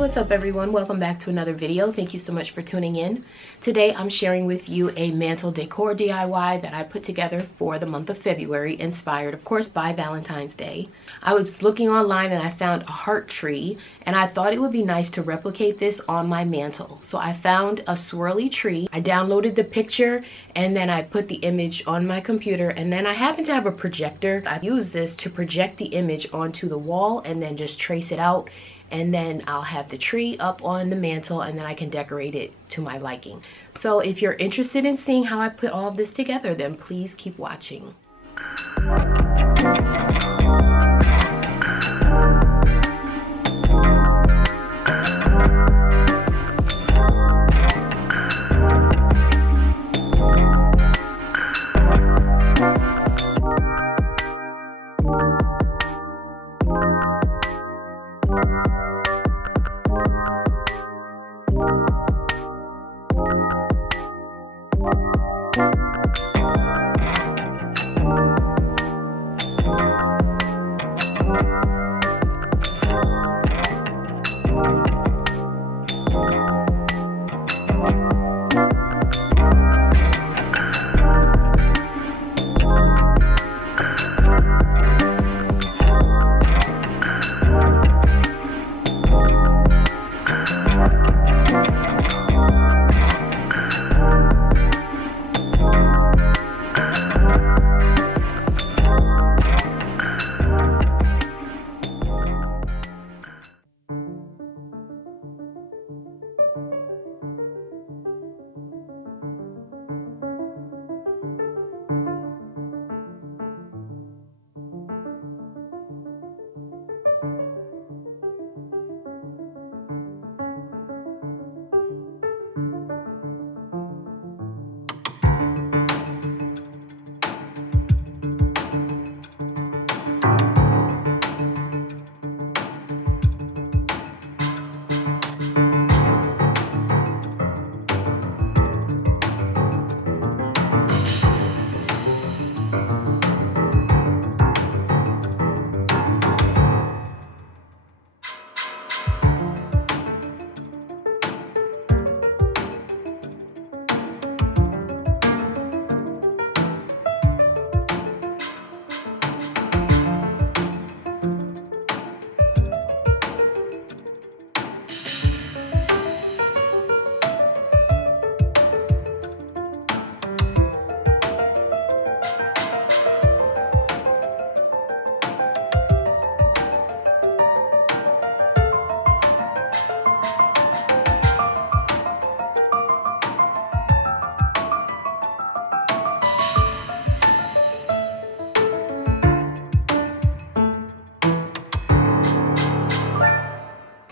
What's up everyone? Welcome back to another video. Thank you so much for tuning in. Today I'm sharing with you a mantle decor DIY that I put together for the month of February, inspired of course by Valentine's Day. I was looking online and I found a heart tree and I thought it would be nice to replicate this on my mantle. So I found a swirly tree. I downloaded the picture and then I put the image on my computer, and then I happen to have a projector. I use this to project the image onto the wall and then just trace it out, and then I'll have the tree up on the mantle and then I can decorate it to my liking. So if you're interested in seeing how I put all of this together, then please keep watching.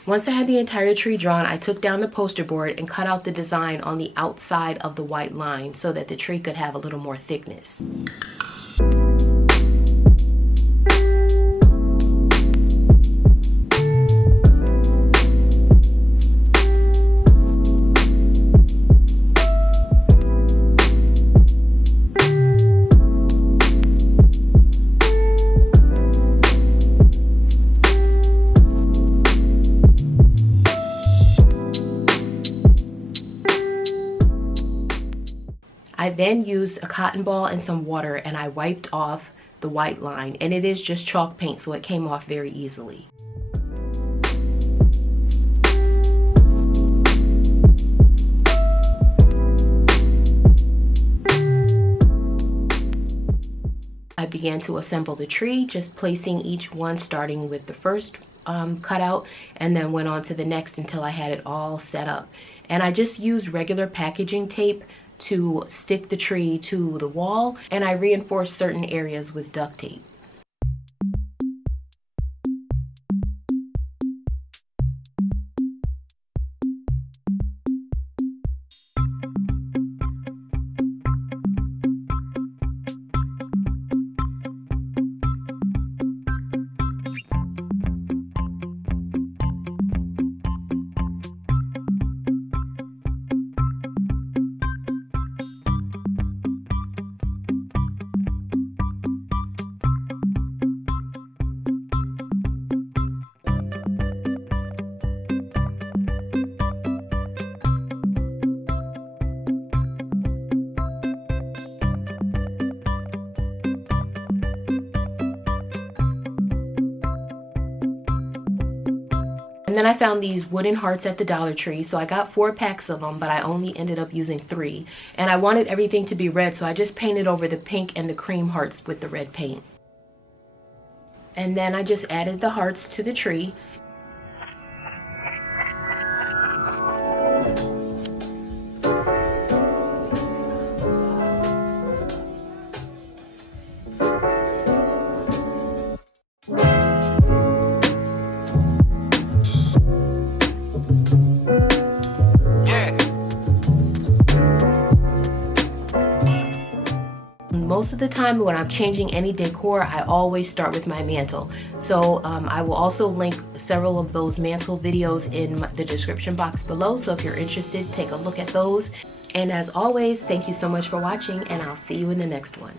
Once I had the entire tree drawn, I took down the poster board and cut out the design on the outside of the white line so that the tree could have a little more thickness. I then used a cotton ball and some water and I wiped off the white line, and it is just chalk paint so it came off very easily. I began to assemble the tree, just placing each one starting with the first cutout and then went on to the next until I had it all set up. And I just used regular packaging tape to stick the tree to the wall, and I reinforced certain areas with duct tape. then I found these wooden hearts at the Dollar Tree. So I got 4 packs of them, but I only ended up using 3. And I wanted everything to be red, so I just painted over the pink and the cream hearts with the red paint. And then I just added the hearts to the tree. Most of the time when I'm changing any decor, I always start with my mantle. So I will also link several of those mantle videos in the description box below. So if you're interested, take a look at those. And as always, thank you so much for watching, and I'll see you in the next one.